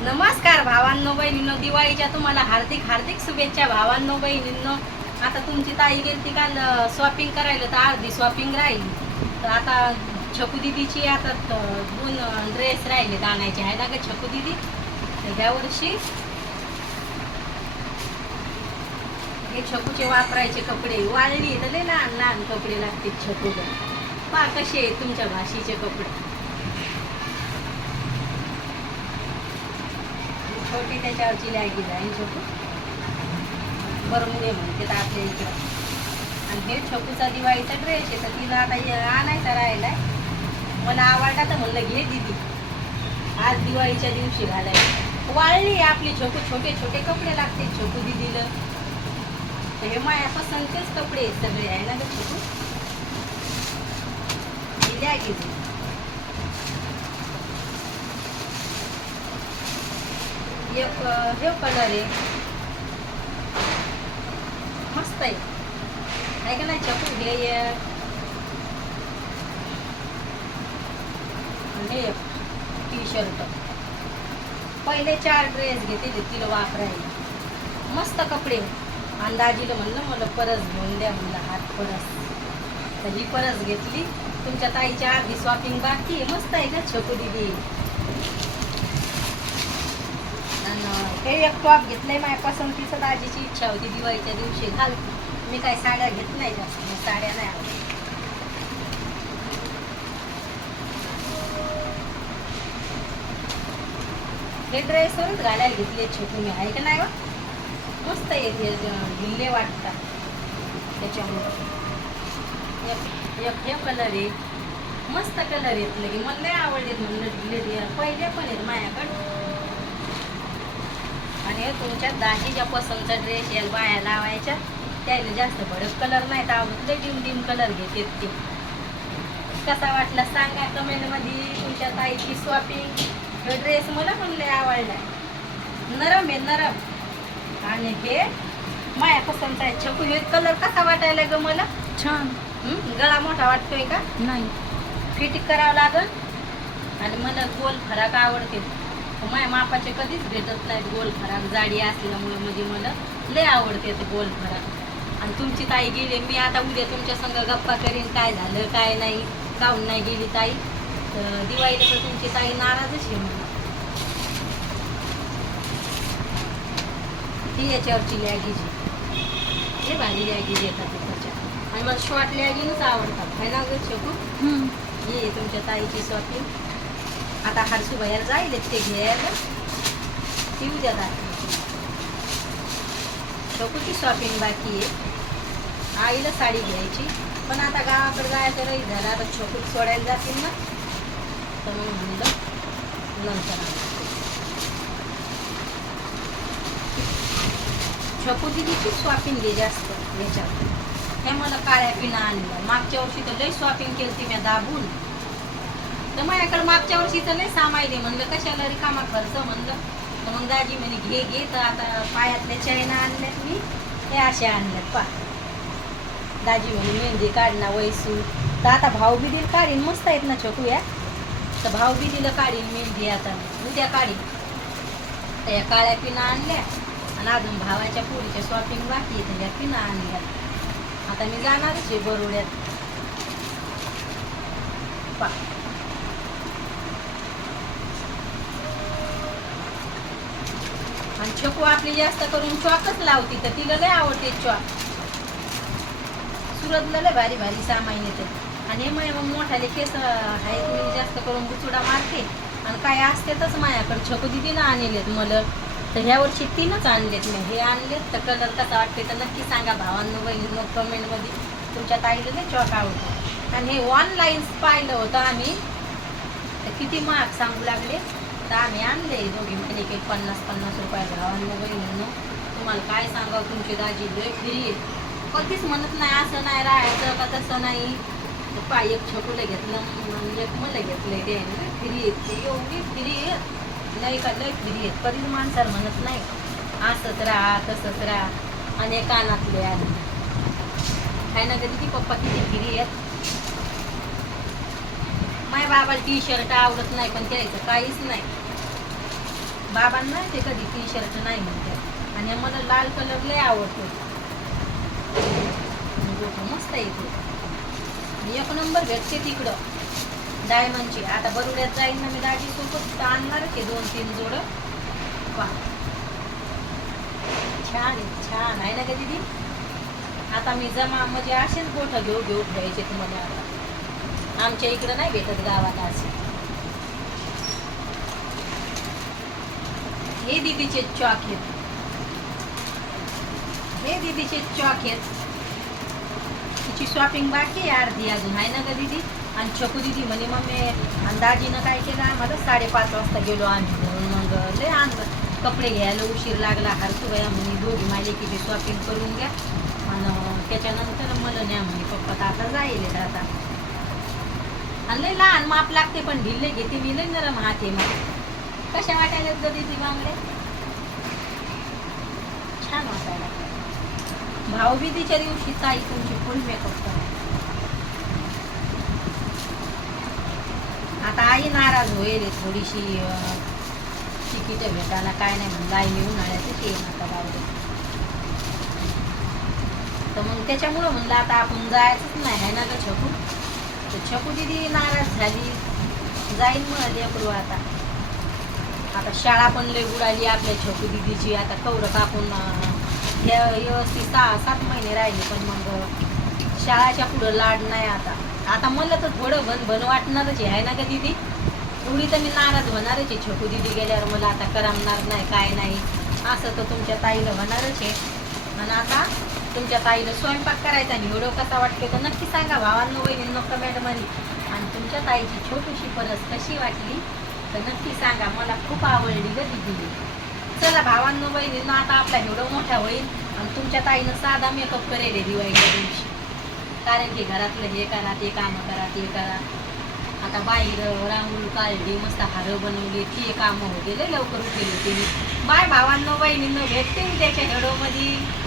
नमस्कार भावांनो बहिणींनो दिवाळीच्या तुम्हाला हार्दिक हार्दिक शुभेच्छा भावांनो बहिणींनो. आता तुमची ताई गेली काल शॉपिंग करायला तर अर्धी शॉपिंग राहिली. तर आता छकू दिदीची आता दोन ड्रेस राहिले आणायचे आहे ना ग छकू दिदी तर ह्या वर्षी हे छकूचे वापरायचे कपडे. वाळली तर लय लहान लहान कपडे लागतील छकूला. पा कसे तुमच्या भाषेचे कपडे. छोटी त्याच्यावरची लॅगी जाईल छोटू बरमुडे म्हणते तर आपल्या इकडं. आणि हे छोटूचा दिवाळीचा ड्रेस आहे तर तिला आता हे आणायचा राहिलाय. मला आवडला तर म्हणलं घे दिदी. आज दिवाळीच्या दिवशी घालायला वाळली आहे आपली छोटू छोटे छोटे कपडे लागते छोटू दिदीला. तर हे माया पसंतचेच कपडे सगळे आहे ना ग छोटू? दिल्या लॅगी एक हे कलर आहे. मस्त आहे. आहे का नाही? चकू हे हे टी शर्ट पहिले चार ड्रेस घेतले तिला वापरायला. मस्त कपडे. अंदाजीला म्हणलं मला परस घेऊन द्या. म्हणलं हात परस. तर ही परस घेतली. तुमच्या ताईच्या आधी शॉपिंग बाकी मस्त आहे का छोटू दिदी आणि हे एक टॉप घेतलंय माझ्या पसंतीचं. आजीची इच्छा होती दिवाळीच्या दिवशी घाल मी काही साड्या घेत नाही जास्त. साड्या नाही आवडत. हे ड्रेसवरच घालायला घेतले छोटू मी. आहे का नाही मस्त येते ढिल्ले वाटतात. त्याच्यामुळे. एक हे कलर आहे. मस्त कलर येत लगे मला नाही आवडले म्हणलं ढिल्ले. पहिले पण आहेत माझ्याकडे. आणि हे तुमच्या दाजीच्या पसंतचा ड्रेस याला बाया लावायच्या त्याला जास्त भडक कलर नाहीत आवडत. डिम डिम कलर घेतात ते. कसा वाटला सांगा कमेंटमध्ये तुमच्या ताईची शॉपिंग हे ड्रेस मला पण लय आवडला. नरम आहे नरम. आणि हे माया पसंत आहे छकू हे कलर कसा वाटायला ग मला? छान? गळा मोठा वाटतोय का? नाही. फिटिंग करावं लागल. आणि मला गोल फराक आवडते. माझ्या मापाचे कधीच भेटत नाहीत गोल फराक. जाडी असल्यामुळे म्हणजे मला लय आवडते ते गोल फराक. आणि तुमची ताई गेली मी आता उद्या तुमच्या संग गप्पा करीन काय झालं काय नाही काहून नाही गेली ताई. तर दिवाळीला तर तुमची ताई नाराजच आहे मला ती याच्यावरची लॅगीची हे भारी लॅगीज येतात त्याच्या आणि मला शॉर्ट लॅगिंगच आवडतात. है ना गं शकू ये आहे तुमच्या ताईची शॉपिंग आता हरशी बाहेर जाईल ते घ्यायला. ती उद्या दाखवायची शॉपिंग बाकी आहे. आईला साडी घ्यायची. पण आता गावाकडे जायचं राहील झालं आता छोकूत सोडायला जातील ना. तर मग म्हणलं नंतर आणू. छोटू दिदीची शॉपिंग घे जास्त याच्यात हे मला काळ्या पिना आणलं. मागच्या वर्षी तर लई शॉपिंग केली ती मी दाबून. तर माझ्याकडे मागच्या वर्षी तर लय सामायले म्हणलं कशाला रिकामा खर्च म्हणलं? तर मग दाजी म्हणे घे घे. तर आता पायातल्या चैना आणल्यात मी हे असे आणल्यात पा दाजी म्हणे मेहंदी काढणार वैसू. तर आता भाव बी दिल काढीन मस्त आहेत ना छोकूया तर तर बी दिलं काढीन मेहंदी आता उद्या काढीन. तर या काळ्या पिना आणल्या आणि अजून भावाच्या पोरीच्या शॉपिंग बाकी तर या पिना आणल्या. आता मी जाणारच आहे बरोड्यात. पा आणि छकू आपली जास्त करून चॉकच लावती तर तिला लय आवडते चॉक. सुरतला लय भारी भारी सामान येते. आणि हे मग मोठाले केस आहेत मी जास्त करून बुचुडा मारते. आणि काय असतेच माझ्याकडे छकू दिदीनं आणलेत मला तर ह्या वर्षी तीनच आणलेत मी. हे आणलेत तर कलर कसा वाटते तर नक्की सांगा भावांनो बहिणींनो कमेंटमध्ये तुमच्या ताईला लय चॉक आवडतो. आणि हे ऑनलाईन पाहिलं होतं आम्ही. तर किती महाग सांगू लागले? तर आम्ही आणले दोघी म्हणजे एक पन्नास पन्नास रुपये बघ बहिणींनो तुम्हाला काय सांगावं? तुमची दाजी लय फिरी कधीच म्हणत नाही असं नाही राहायचं का तसं नाही. पाय पा एक छकुलं घेतलं मग एक मला घेतलंय ते फिरी येत ते एवढी फिरी आहेत. लय का लय फिरी आहेत. कधीच माणसाला म्हणत नाही. असंच राहा तसंच राहा. आणि कानातले आले. काय ना कधी की पप्पा किती फिरी आहेत. माझ्या बाबाला टी शर्ट आवडत नाही पण त्याचं काहीच नाही. बाबांना ते कधी टी शर्ट नाही म्हणतात. आणि मला लाल कलर लय आवडतो. मस्त आहे एक नंबर भेटते तिकडं. डायमंडची. आता बरुड्यात जाईन ना मी दाजी सोबत आणणारच आहे दोन तीन जोडं. वा छान आहे छान आहे ना का दीदी? आता मी जमा म्हणजे असेच गोठं घेऊ घेऊ घ्यायचे तुम्हाला. आता आमच्या इकडं नाही भेटत गावात असे. हे दीदीचे चॉक आहेत. हे दीदीचे चॉक आहेत. तिची शॉपिंग बाकी आहे अर्धी अजून आहे ना ग दीदी? आणि छकू दीदी म्हणे मग मी आणि दाजीनं काय केलं? आम्हाला साडेपाच वाजता गेलो आम्ही. म्हणून मग लय आणलं कपडे घ्यायला उशीर लागला हरतू बाया म्हणे दोघी मालिकेची किती शॉपिंग करून घ्या. आणि त्याच्यानंतर मला न्या म्हणे पप्पा तर आता जाईल आता. आणि लय लहान माप लागते पण ढिल्ले घेते मी लय नरम हाते मग कशा वाटायला ग दीदी बांगडे छान वाटायला भाऊबीजीच्या दिवशी ताई तुमची फुल मेकअप करा आता आई नाराज होईल थोडीशी तिकीट भेटायला काय नाही म्हणलं आई येऊन आल्याचं येईन आता बावडे तर मग त्याच्यामुळं म्हणलं आता आपण जायचंच नाही आहे ना ग छकू छकू दिदी नाराज झाली. जाईन म्हणाली लेकरू आता. आता शाळा पण लय बुडाली आपल्या छकू दिदीची. आता कवर कापून हे व्यवस्थित सहा सात महिने राहिले पण मग शाळाच्या पुढं लाड नाही आता. आता म्हणलं तर थोडं भन भन वाटणारच आहे ना का दीदी? एवढी तर मी नाराज होणारच आहे छोटू दीदी गेल्यावर मला आता करमणार नाही काय नाही. असं तर तुमच्या ताईला होणारच आहे. आणि आता? तुमच्या ताईला स्वयंपाक करायचा आणि व्हिडिओ कसा वाटते तर नक्की सांगा. भावांनो वहिनींनो कमेंटमध्ये. आणि तुमच्या ताईची छोटीशी परस कशी वाटली तर नक्की सांगा. मला खूप आवडली ग दिली चला भावांनो बहिणींनो आता आपला व्हिडिओ मोठा होईल आणि तुमच्या ताईनं साधा मेकअप करेल दिवाळीच्या दिवशी. कारण की घरातलं हे करा ते कामं करा ते करा. आता बाहेर रांगोळी काढली मस्त हार बनवली ती कामं होते लय लवकर उठलेली ते बाय भावांनो बहिणींनो भेटते त्याच्या व्हिडिओमध्ये.